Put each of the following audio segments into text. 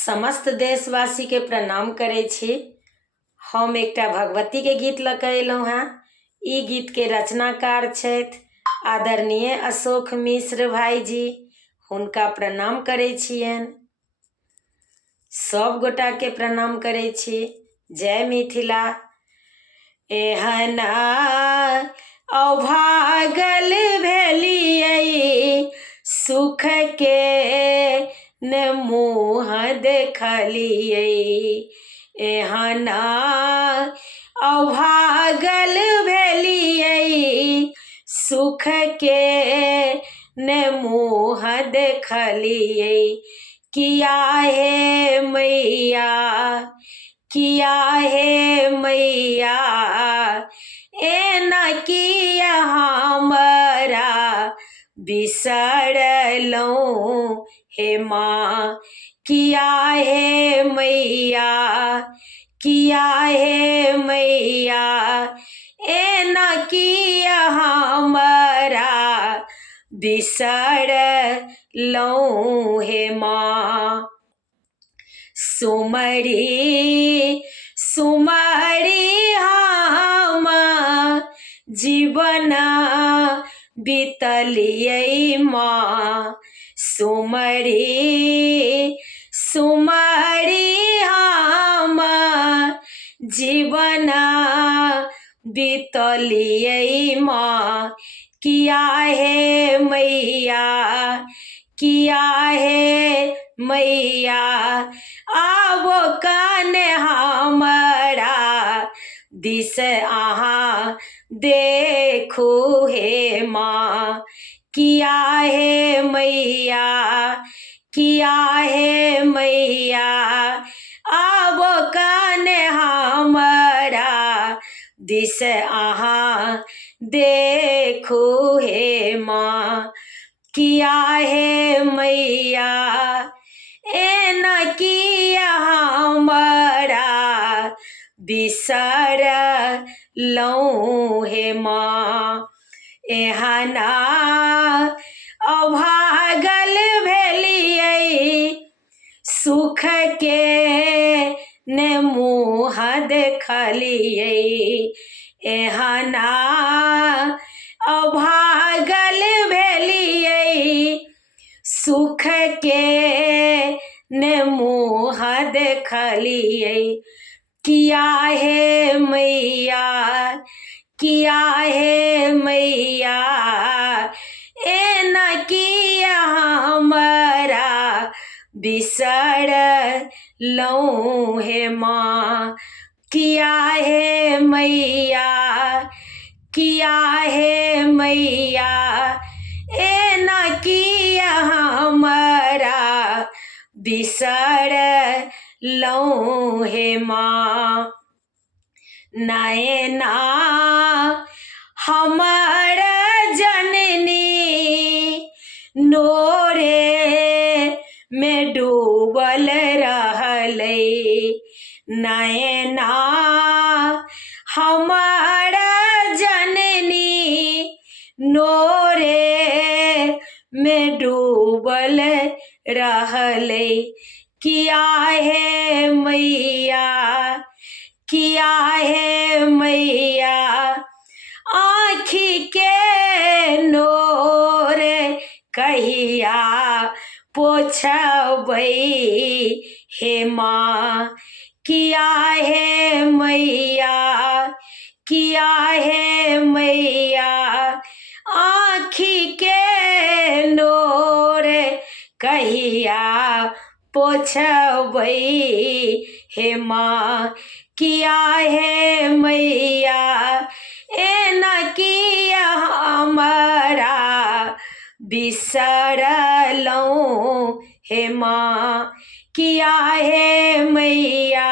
समस्त देशवासी के प्रणाम करे छी। हम एकटा भगवती के गीत लऽ कऽ अयलहुँ हेँ। ई गीत के रचनाकार छथि आदरणीय अशोक मिश्र भाईजी। हुनका प्रणाम करै छियनि। सब गोटा के प्रणाम करै छी। जय मिथिला। एहन अभागल भेलियै सुख के ने मुँह देखलियै। एहन अभागल भेलियै सुख के ने मुँह देखलियै। किया हे मैया, किया हे मैया, एना किया हमरा बिसरलहुँ हे माँ। किया हे मैया, किया हे मैया, एना किया हमरा बिसरलहुँ हे माँ। सुमरी सुमरी हम जीवन बितलियै माँ। सुमरी सुमरी हम जीवन बितलियै माँ। किया हे मैया, किया हे मैया, आबो काने हमरा दिस अहाँ देखू हे माँ। किया हे मैया, किया हे मैया, आबो काने हमरा दिस अहाँ देखू हे माँ। किया हे मैया, एना किया हमरा बिसरलहुँ हे माँ। एहन अभागल भेलियै सुख के ने मुँह देखलियै। एहन अभागल भेलियै सुख के ने मुँह देखलियै। किया हे मैया, किया हे मैया, एना किया हमरा बिसरलहुँ हे माँ। किया हे मैया, किया हे मैया, एना किया हमरा बिसरलहुँ हे माँ। नैना हमर जननी नोरे में डूबल रहलै। नैना हमर जननी नोरे में डूबल रहलै। किया हे मैया, किया हे मैया, आँखि के नोर कहिया पोछबै हे माँ। किया हे मैया, किया हे मैया, आँखि के नोर कहिया पोछबै हे माँ। किया हे मैया, एना किया हमरा बिसरलहुँ हे माँ। किया हे मैया,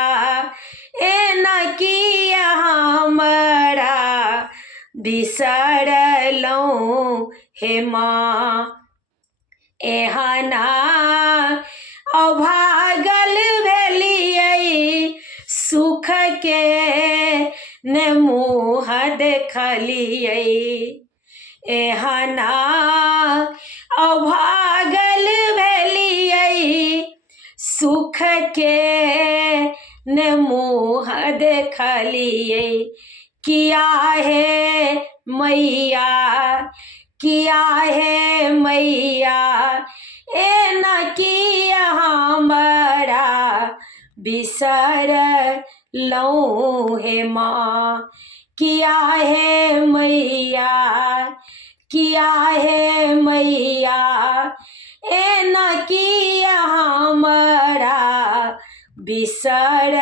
एना किया हमरा बिसरलहुँ हे माँ। एहन अभागल भेलियै सुख के ने मुँह देखलियै। एहन अभागल भेलियै सुख के ने मुँह देखलिए किया है मैया, किया है मैया, ए न किया हमारा बिसर लऊँ हे माँ, किया है मैया, किया है मैया, ए न किया हमारा बिसर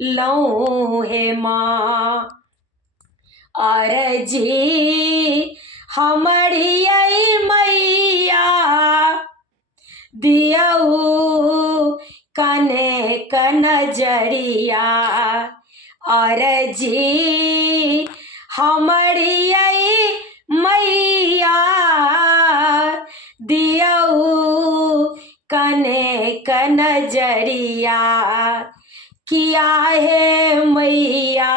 लऊँ हे माँ। अर्जी हमारी आई मैया, दियऊ कने क नजरिया, अर्जी हमारी आई मैया, दियऊ कने क नजरिया, किया है मैया,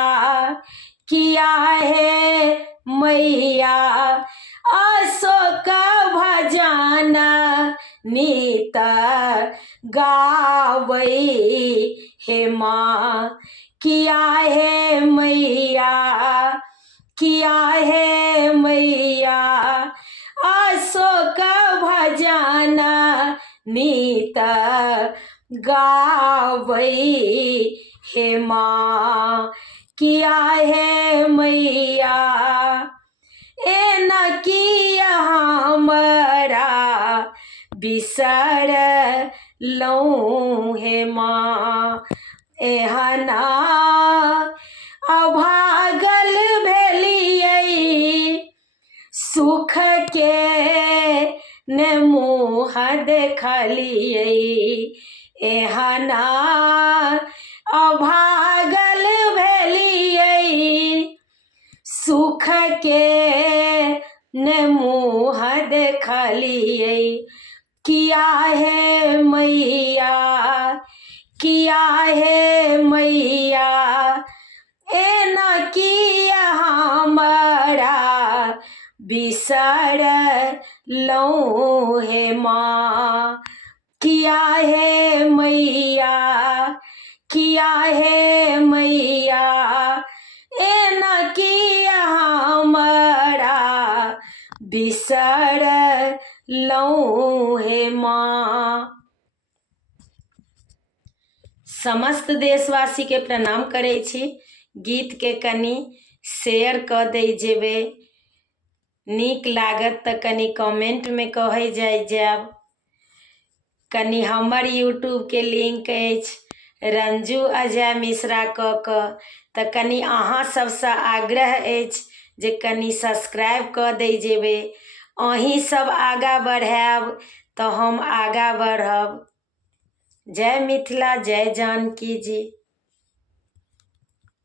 किया है मैया, अशोक भजन नीत गावई हे माँ, किया है मैया, किया है मैया, अशोक भजन नीत गावई हे माँ, किया है मैया, ए न किया हमारा बिसर लऊँ हे माँ। एहना अभागल भेलियै सुख के ने मुँह देखलियै, एहना अभागल भेलियै सुख के ने मुँह देखलियै, किया है मैया, किया है मैया, ए न किया हमारा बिसर लऊँ हे माँ, किया है मैया, किया है मैया, ए न किया हमारा बिसर लऊँ हे माँ। समस्त देशवासी के प्रणाम करै छी। गीत के कनी शेयर क दै जेबे, नीक लागत त कनी कमेंट में कहे जाब। कनी हमर यूट्यूब के लिंक अछि रंजू अजय मिश्रा त कनी अहाँ सबसे आग्रह अछि जे कनी सब्सक्राइब क दै जेबे। अहीं सब आगा बढ़ायब तो हम आगा बढ़ब। जय मिथिला, जय जानकी जी।